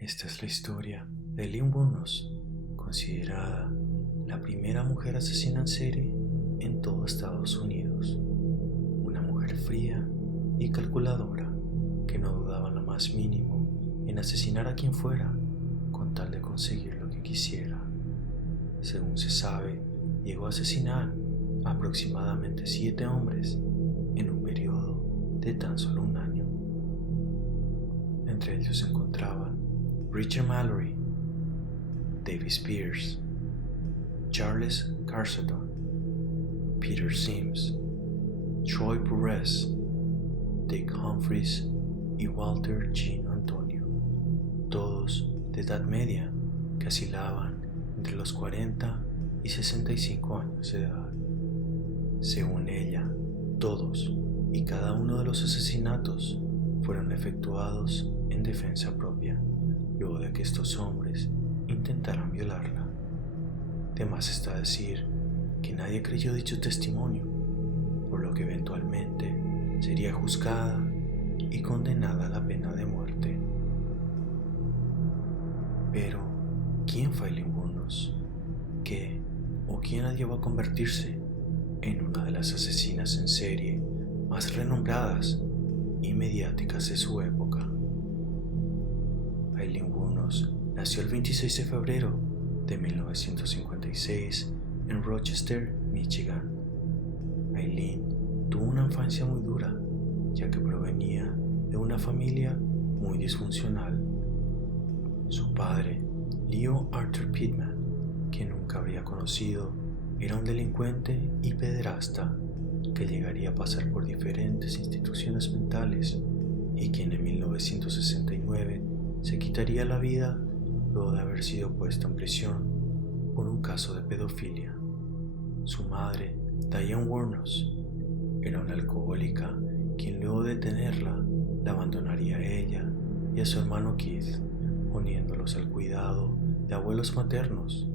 Esta es la historia de Eileen Wuornos, considerada la primera mujer asesina en serie en todo Estados Unidos. Una mujer fría y calculadora que no dudaba en lo más mínimo en asesinar a quien fuera con tal de conseguir lo que quisiera. Según se sabe, llegó a asesinar a aproximadamente 7 hombres en un periodo de tan solo un año. Entre ellos se encontraban Richard Mallory, David Spears, Charles Carston, Peter Sims, Troy Perez, Dick Humphries y Walter Gene Antonio, todos de edad media que oscilaban entre los 40 y 65 años de edad. Según ella, todos y cada uno de los asesinatos fueron efectuados en defensa propia, luego de que estos hombres intentaran violarla. De más está decir que nadie creyó dicho testimonio, por lo que eventualmente sería juzgada y condenada a la pena de muerte. Pero, ¿quién fue Eileen Wuornos? ¿Qué o quién la llevó a convertirse en una de las asesinas en serie más renombradas y mediáticas de su época? Eileen Wuornos nació el 26 de febrero de 1956 en Rochester, Michigan. Eileen tuvo una infancia muy dura, ya que provenía de una familia muy disfuncional. Su padre, Leo Arthur Pittman, quien nunca habría conocido, era un delincuente y pederasta que llegaría a pasar por diferentes instituciones mentales y quien en 1969 se quitaría la vida luego de haber sido puesto en prisión por un caso de pedofilia. Su madre, Diane Wuornos, era una alcohólica quien luego de tenerla la abandonaría a ella y a su hermano Keith, poniéndolos al cuidado de abuelos maternos,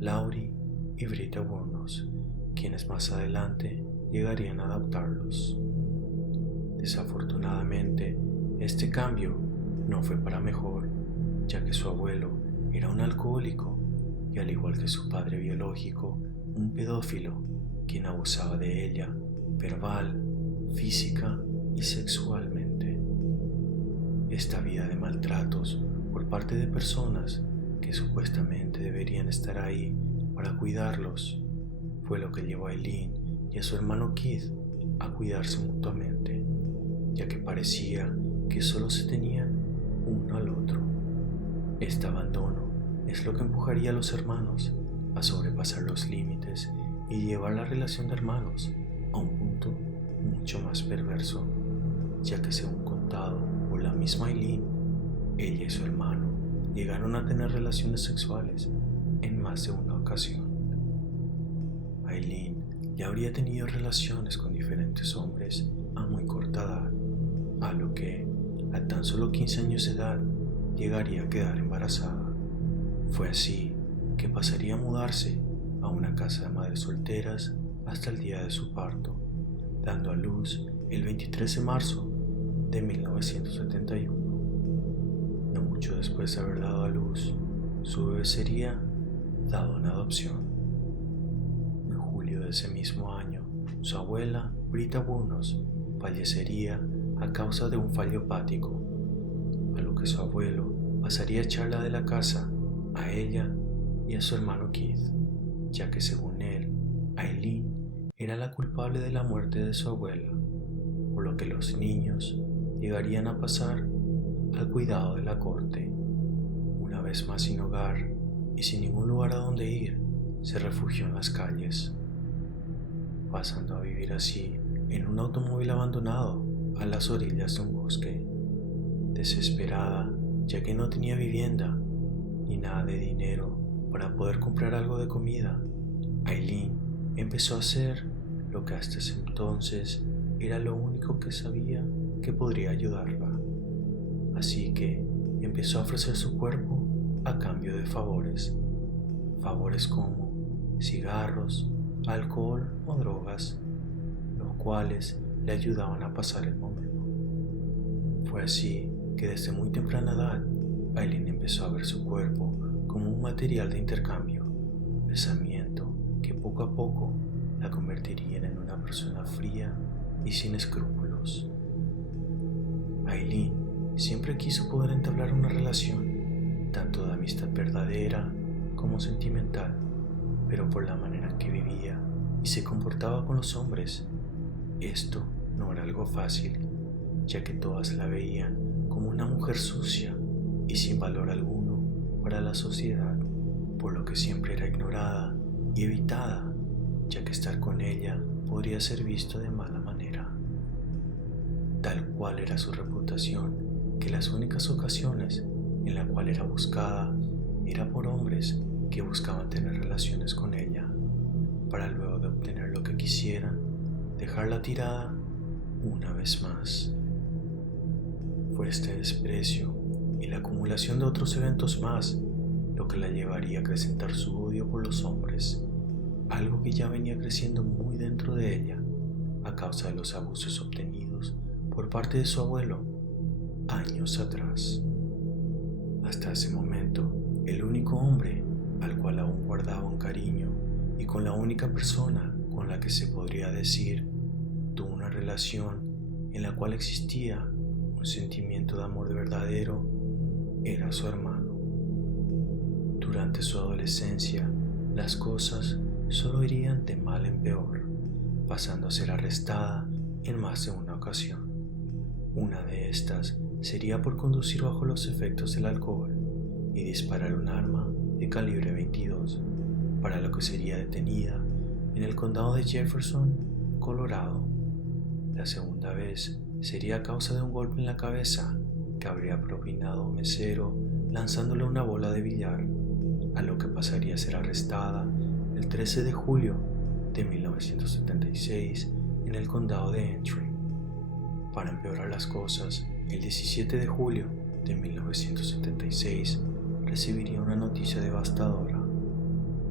Laurie y Britta Wuornos, quienes más adelante llegarían a adoptarlos. Desafortunadamente, este cambio no fue para mejor, ya que su abuelo era un alcohólico y, al igual que su padre biológico, un pedófilo, quien abusaba de ella verbal, física y sexualmente. Esta vida de maltratos por parte de personas que supuestamente deberían estar ahí para cuidarlos fue lo que llevó a Eileen y a su hermano Keith a cuidarse mutuamente, ya que parecía que solo se tenían uno al otro. Este abandono es lo que empujaría a los hermanos a sobrepasar los límites y llevar la relación de hermanos a un punto mucho más perverso, ya que, según contado por la misma Eileen, ella y su hermano llegaron a tener relaciones sexuales en más de una ocasión. Eileen ya habría tenido relaciones con diferentes hombres a muy corta edad, a lo que, a tan solo 15 años de edad, llegaría a quedar embarazada. Fue así que pasaría a mudarse a una casa de madres solteras hasta el día de su parto, dando a luz el 23 de marzo de 1971. No mucho después de haber dado a luz, su bebé sería dado en adopción. En julio de ese mismo año, su abuela, Britta Wuornos, fallecería a causa de un fallo hepático, a lo que su abuelo pasaría a echarla de la casa a ella y a su hermano Keith, ya que, según él, Eileen era la culpable de la muerte de su abuela, por lo que los niños llegarían a pasar al cuidado de la corte. Una vez más sin hogar y sin ningún lugar a donde ir, se refugió en las calles, pasando a vivir así en un automóvil abandonado a las orillas de un bosque. Desesperada, ya que no tenía vivienda ni nada de dinero para poder comprar algo de comida, Eileen empezó a hacer lo que hasta ese entonces era lo único que sabía que podría ayudarla. Así que empezó a ofrecer su cuerpo a cambio de favores como cigarros, alcohol o drogas, los cuales le ayudaban a pasar el momento. Fue así que desde muy temprana edad, Eileen empezó a ver su cuerpo como un material de intercambio, pensamiento que poco a poco la convertiría en una persona fría y sin escrúpulos. Aileen siempre quiso poder entablar una relación, tanto de amistad verdadera como sentimental, pero por la manera en que vivía y se comportaba con los hombres, esto no era algo fácil, ya que todas la veían como una mujer sucia y sin valor alguno para la sociedad, por lo que siempre era ignorada y evitada, ya que estar con ella podría ser visto de mala manera. Tal cual era su reputación, que las únicas ocasiones en las cuales era buscada era por hombres que buscaban tener relaciones con ella, para luego de obtener lo que quisieran, dejarla tirada una vez más. Fue este desprecio y la acumulación de otros eventos más lo que la llevaría a acrecentar su odio por los hombres, algo que ya venía creciendo muy dentro de ella a causa de los abusos obtenidos por parte de su abuelo años atrás. Hasta ese momento, el único hombre al cual aún guardaba un cariño y con la única persona con la que se podría decir tuvo una relación en la cual existía un sentimiento de amor verdadero, era su hermano. Durante su adolescencia, las cosas solo irían de mal en peor, pasando a ser arrestada en más de una ocasión. Una de estas sería por conducir bajo los efectos del alcohol y disparar un arma de calibre 22, para lo que sería detenida en el condado de Jefferson, Colorado. La segunda vez sería a causa de un golpe en la cabeza que habría propinado a un mesero lanzándole una bola de billar, a lo que pasaría a ser arrestada el 13 de julio de 1976 en el condado de Entry. Para empeorar las cosas, el 17 de julio de 1976 recibiría una noticia devastadora.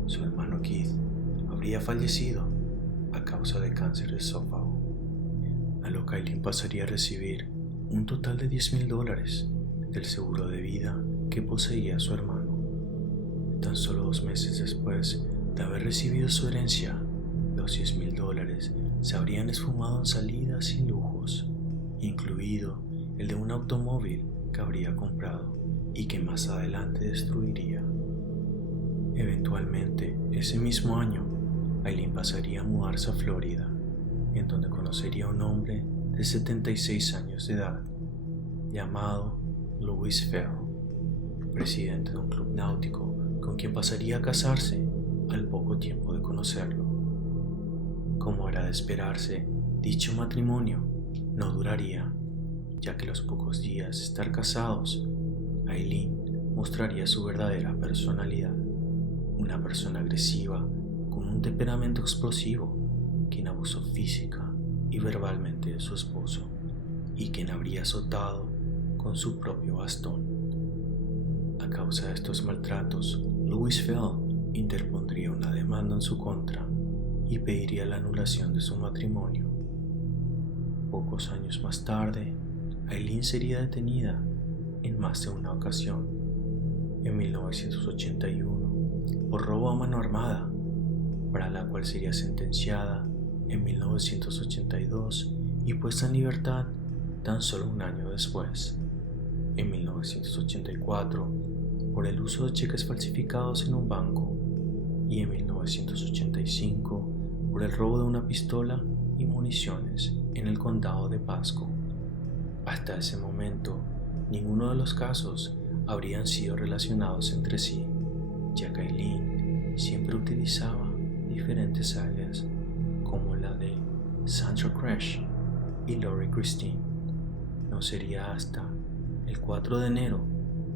Su hermano Keith habría fallecido a causa de cáncer de esófago, a lo que Aileen pasaría a recibir un total de $10,000 del seguro de vida que poseía su hermano. Tan solo 2 meses después de haber recibido su herencia, los $10,000 se habrían esfumado en salidas y lujos, incluido el de un automóvil que habría comprado y que más adelante destruiría. Eventualmente, ese mismo año, Aileen pasaría a mudarse a Florida, en donde conocería a un hombre de 76 años de edad, llamado Louis Fell, presidente de un club náutico con quien pasaría a casarse al poco tiempo de conocerlo. Como era de esperarse, dicho matrimonio no duraría, ya que a los pocos días de estar casados, Aileen mostraría su verdadera personalidad, una persona agresiva con un temperamento explosivo, quien abusó física y verbalmente de su esposo y quien habría azotado con su propio bastón. A causa de estos maltratos, Louis Fell interpondría una demanda en su contra y pediría la anulación de su matrimonio. Pocos años más tarde, Aileen sería detenida en más de una ocasión, en 1981 por robo a mano armada, para la cual sería sentenciada en 1982 y puesta en libertad tan solo un año después. En 1984 por el uso de cheques falsificados en un banco y en 1985 por el robo de una pistola y municiones en el condado de Pasco. Hasta ese momento, ninguno de los casos habrían sido relacionados entre sí, ya que Aileen siempre utilizaba diferentes alias, como la de Sandra Crash y Lori Christine. No sería hasta el 4 de enero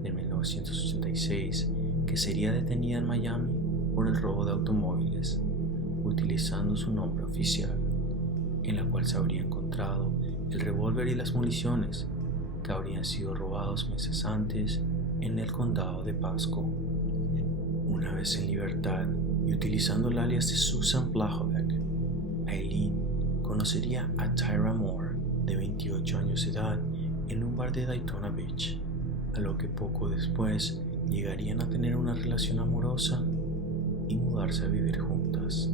de 1986 que sería detenida en Miami por el robo de automóviles, utilizando su nombre oficial, en la cual se habría encontrado el revólver y las municiones que habrían sido robados meses antes en el condado de Pasco. Una vez en libertad y utilizando el alias de Susan Blahovec, Aileen conocería a Tyra Moore, de 28 años de edad, en un bar de Daytona Beach. a lo que poco después llegarían a tener una relación amorosa y mudarse a vivir juntas.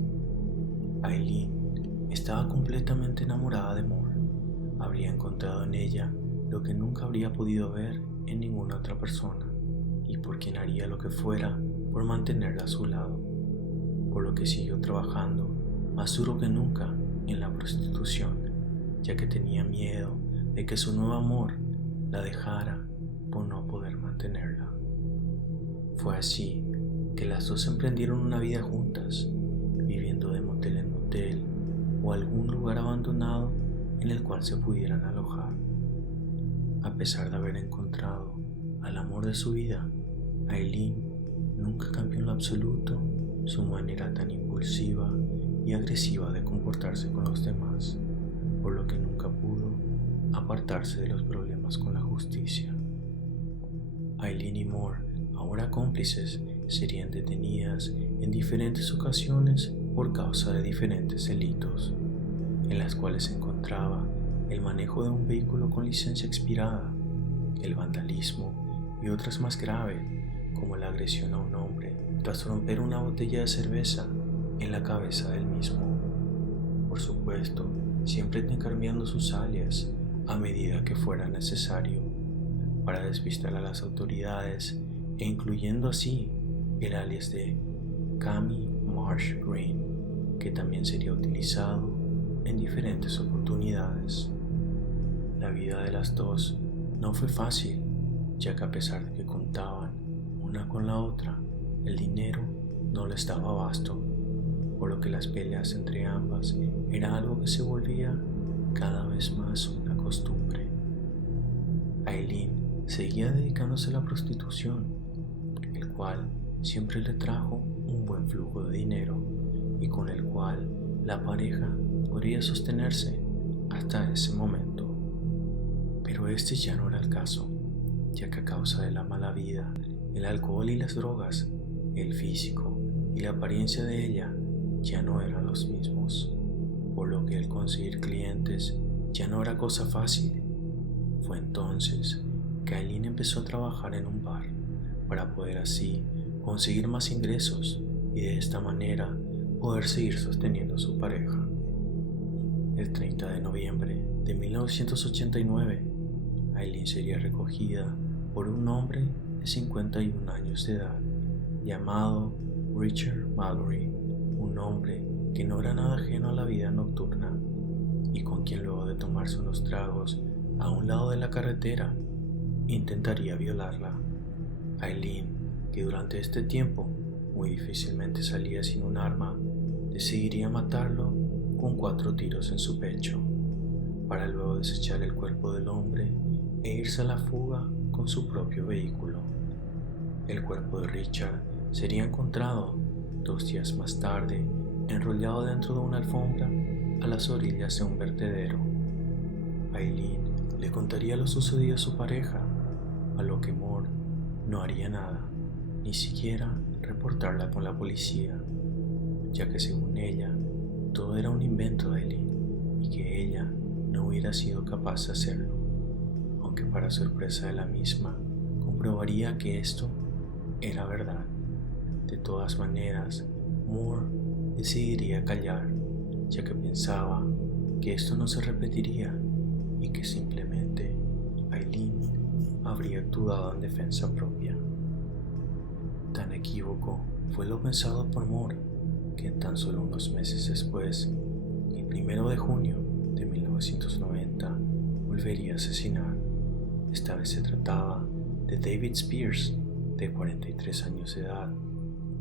Aileen estaba completamente enamorada de Moore. Habría encontrado en ella lo que nunca habría podido ver en ninguna otra persona, y por quien haría lo que fuera por mantenerla a su lado, por lo que siguió trabajando más duro que nunca en la prostitución, ya que tenía miedo de que su nuevo amor la dejara por no poder mantenerla. Fue así que las dos emprendieron una vida juntas, viviendo de motel en motel o algún lugar abandonado en el cual se pudieran alojar. A pesar de haber encontrado al amor de su vida, Aileen nunca cambió en lo absoluto su manera tan impulsiva y agresiva de comportarse con los demás, por lo que nunca pudo apartarse de los problemas con la justicia. Aileen y Moore, ahora cómplices, serían detenidas en diferentes ocasiones por causa de diferentes delitos, en las cuales se encontraba el manejo de un vehículo con licencia expirada, el vandalismo y otras más graves, como la agresión a un hombre tras romper una botella de cerveza en la cabeza del mismo. Por supuesto, siempre cambiando sus alias a medida que fuera necesario para despistar a las autoridades, e incluyendo así el alias de Cami Marsh Green, que también sería utilizado en diferentes oportunidades. La vida de las dos no fue fácil, ya que a pesar de que contaban una con la otra, el dinero no les daba abasto, por lo que las peleas entre ambas era algo que se volvía cada vez más una costumbre. Aileen seguía dedicándose a la prostitución, el cual siempre le trajo un buen flujo de dinero y con el cual la pareja podría sostenerse hasta ese momento. Pero este ya no era el caso, ya que a causa de la mala vida, el alcohol y las drogas, el físico y la apariencia de ella ya no eran los mismos, por lo que el conseguir clientes ya no era cosa fácil. Fue entonces que Aileen empezó a trabajar en un bar para poder así conseguir más ingresos y de esta manera poder seguir sosteniendo a su pareja. El 30 de noviembre de 1989, Aileen sería recogida por un hombre de 51 años de edad llamado Richard Mallory, un hombre que no era nada ajeno a la vida nocturna y con quien luego de tomarse unos tragos a un lado de la carretera intentaría violarla. Aileen, que durante este tiempo muy difícilmente salía sin un arma, decidiría matarlo con 4 tiros en su pecho, para luego desechar el cuerpo del hombre e irse a la fuga con su propio vehículo. El cuerpo de Richard sería encontrado 2 días más tarde enrollado dentro de una alfombra a las orillas de un vertedero. Aileen le contaría lo sucedido a su pareja, a lo que Moore no haría nada, ni siquiera reportarla con la policía, ya que según ella todo era un invento de Aileen y que ella no hubiera sido capaz de hacerlo, aunque para sorpresa de la misma comprobaría que esto era verdad. De todas maneras, Moore decidiría callar, ya que pensaba que esto no se repetiría y que simplemente Aileen habría actuado en defensa propia. Tan equívoco fue lo pensado por Moore que tan solo unos meses después, el 1 de junio de 1990, volvería a asesinar. Esta vez se trataba de David Spears, de 43 años de edad,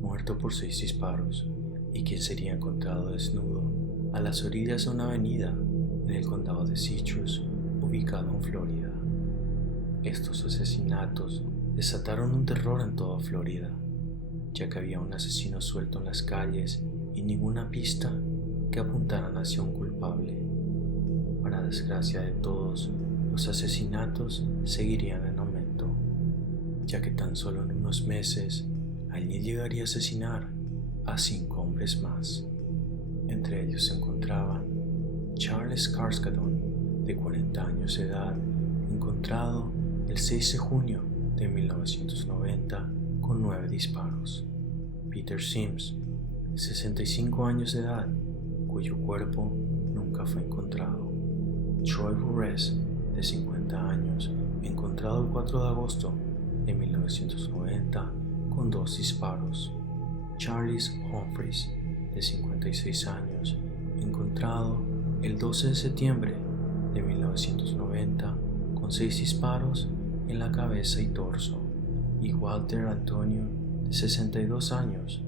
muerto por 6 disparos, y quien sería encontrado desnudo a las orillas de una avenida en el condado de Citrus, ubicado en Florida. Estos asesinatos desataron un terror en toda Florida, ya que había un asesino suelto en las calles y ninguna pista que apuntaran hacia un culpable. Para desgracia de todos, los asesinatos seguirían en aumento, ya que tan solo en unos meses Aileen llegaría a asesinar a 5 hombres más. Entre ellos se encontraban Charles Carskadon, de 40 años de edad, encontrado el 6 de junio de 1990 con 9 disparos. Peter Sims, de 65 años de edad, cuyo cuerpo nunca fue encontrado. Troy Burress, de 50 años, encontrado el 4 de agosto de 1990 con 2 disparos. Charles Humphreys, de 56 años, encontrado el 12 de septiembre de 1990 con 6 disparos en la cabeza y torso. Y Walter Antonio, de 62 años,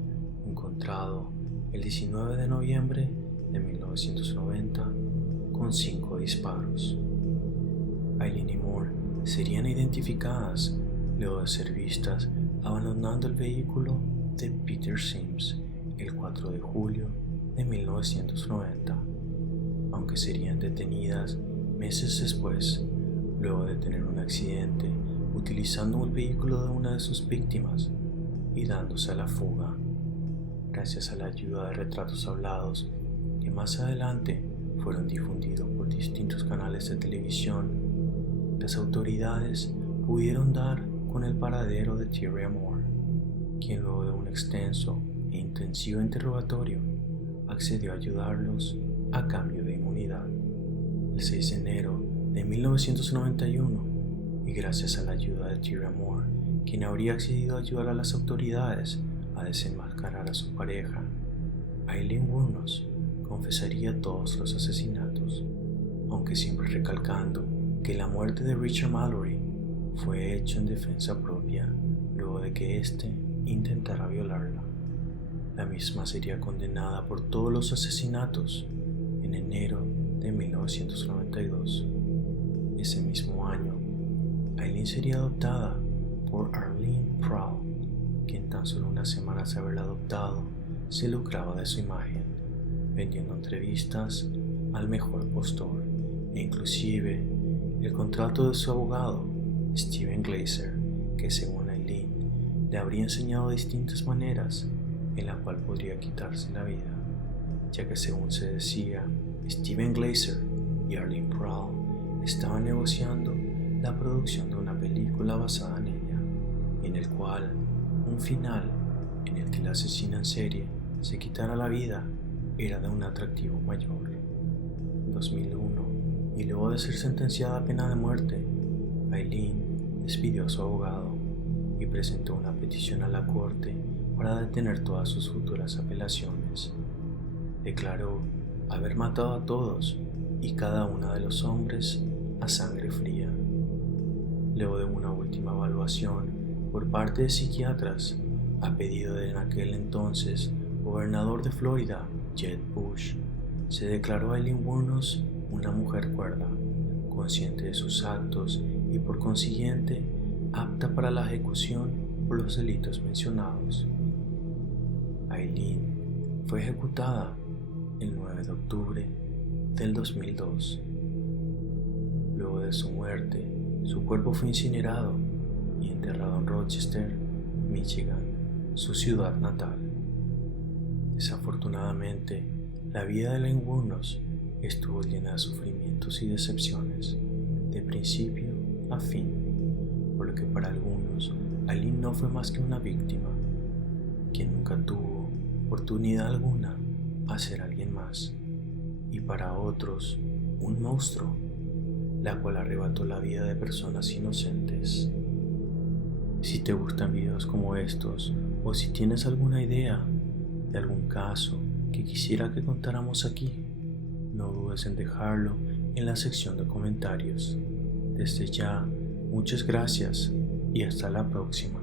encontrado el 19 de noviembre de 1990 con 5 disparos. Aileen y Moore serían identificadas luego de ser vistas abandonando el vehículo de Peter Sims el 4 de julio de 1990, aunque serían detenidas meses después, luego de tener un accidente utilizando el vehículo de una de sus víctimas y dándose a la fuga. Gracias a la ayuda de retratos hablados que más adelante fueron difundidos por distintos canales de televisión, las autoridades pudieron dar con el paradero de Tyria Moore, quien luego de un extenso e intensivo interrogatorio accedió a ayudarlos a cambio de inmunidad. El 6 de enero de 1991, y gracias a la ayuda de Tyria Moore, quien habría accedido a ayudar a las autoridades a desenmascarar a su pareja, Aileen Wuornos confesaría todos los asesinatos, aunque siempre recalcando que la muerte de Richard Mallory fue hecho en defensa propia luego de que éste intentara violarla. La misma sería condenada por todos los asesinatos en enero de 1992. Ese mismo año, Aileen sería adoptada por Arlene Prowl, quien tan solo unas semanas de haberla adoptado se lucraba de su imagen, vendiendo entrevistas al mejor postor, e inclusive el contrato de su abogado, Steven Glazer, que según Aileen le habría enseñado distintas maneras en la cual podría quitarse la vida, ya que según se decía, Steven Glazer y Arlene Prowl estaban negociando la producción de una película basada en ella, en el cual un final en el que la asesina en serie se quitara la vida era de un atractivo mayor. En 2001, y luego de ser sentenciada a pena de muerte, Aileen despidió a su abogado y presentó una petición a la corte para detener todas sus futuras apelaciones. Declaró haber matado a todos y cada uno de los hombres a sangre fría. Luego de una última evaluación por parte de psiquiatras, a pedido del en aquel entonces gobernador de Florida, Jeb Bush, se declaró a Aileen Wuornos una mujer cuerda, consciente de sus actos y por consiguiente apta para la ejecución por los delitos mencionados. Aileen fue ejecutada el 9 de octubre del 2002. Luego de su muerte, su cuerpo fue incinerado y enterrado en Rochester, Michigan, su ciudad natal. Desafortunadamente, la vida de Aileen Wuornos estuvo llena de sufrimientos y decepciones, de principio a fin, por lo que para algunos Aileen no fue más que una víctima, quien nunca tuvo oportunidad alguna a ser alguien más, y para otros un monstruo, la cual arrebató la vida de personas inocentes. Si te gustan videos como estos, o si tienes alguna idea de algún caso que quisiera que contáramos aquí, no dudes en dejarlo en la sección de comentarios. Desde ya, muchas gracias y hasta la próxima.